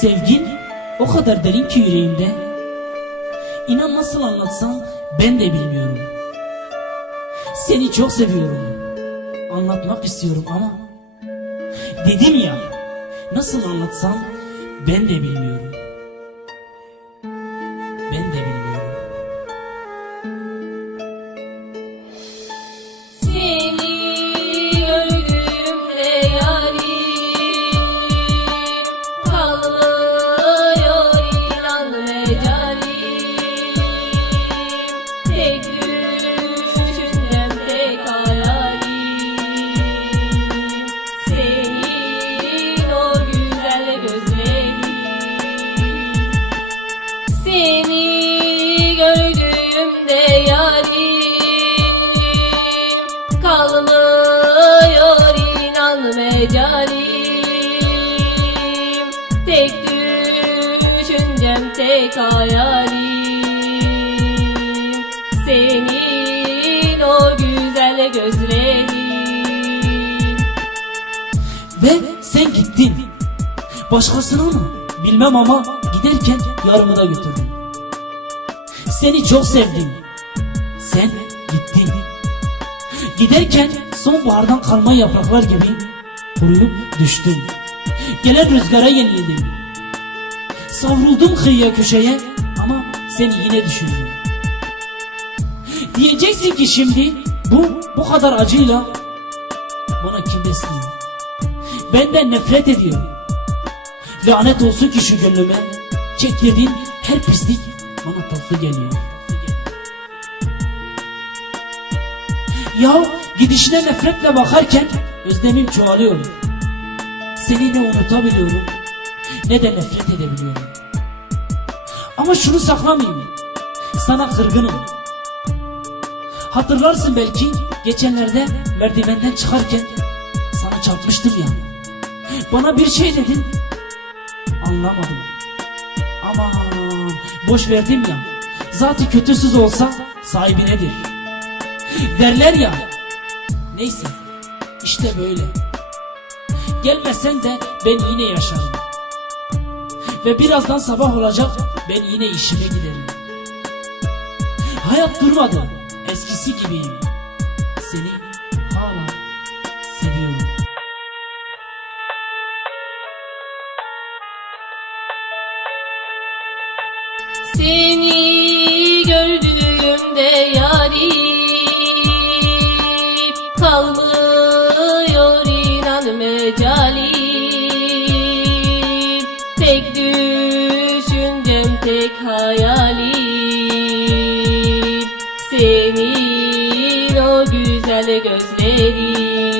Sevgin o kadar derin ki yüreğimde. İnan nasıl anlatsam ben de bilmiyorum. Seni çok seviyorum. Anlatmak istiyorum ama dedim ya nasıl anlatsam ben de bilmiyorum. Seni gördüğümde yarim Kalmıyor inan mecalim Tek düşüncem tek hayalim Senin o güzel gözlerin Ve sen gittin. Başkasına mı? Bilmem ama giderken yarımı da götürdün. Seni çok sevdim. Sen gittin. Giderken sonbahardan kalma yapraklar gibi kuruyup düştün. Gelen rüzgara yenildim. Savruldum kıyıya köşeye ama seni yine düşündüm. Diyeceksin ki şimdi bu bu kadar acıyla bana kim besliyor? Benden nefret ediyor. Lanet olsun ki şu gönlüme çektirdiğin her pislik bana tatlı geliyor. Ya gidişine nefretle bakarken özlemim çoğalıyor. Seni ne unutabiliyorum ne de nefret edebiliyorum. Ama şunu saklamayayım. Sana kırgınım. Hatırlarsın belki geçenlerde merdivenden çıkarken sana çarpmıştım ya. Bana bir şey dedin. Anlamadım. Aman boş verdim ya. Zaten kötüsüz olsa sahibinedir. Derler ya. Neyse işte böyle. Gelmesen de ben yine yaşarım. Ve birazdan sabah olacak ben yine işime giderim. Hayat durmadı. Eskisi gibiyim. Seni hala Seni gördüğümde yarim Kalmıyor inan mecalim. Tek düşüncem tek hayalim. Senin o güzel gözlerin.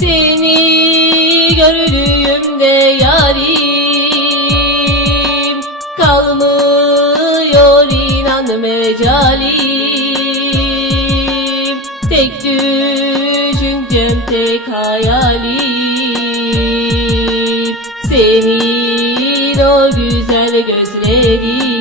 Seni gördüğümde yarim inan mecalim Tek düşüncem tek hayalim. Senin o güzel gözlerin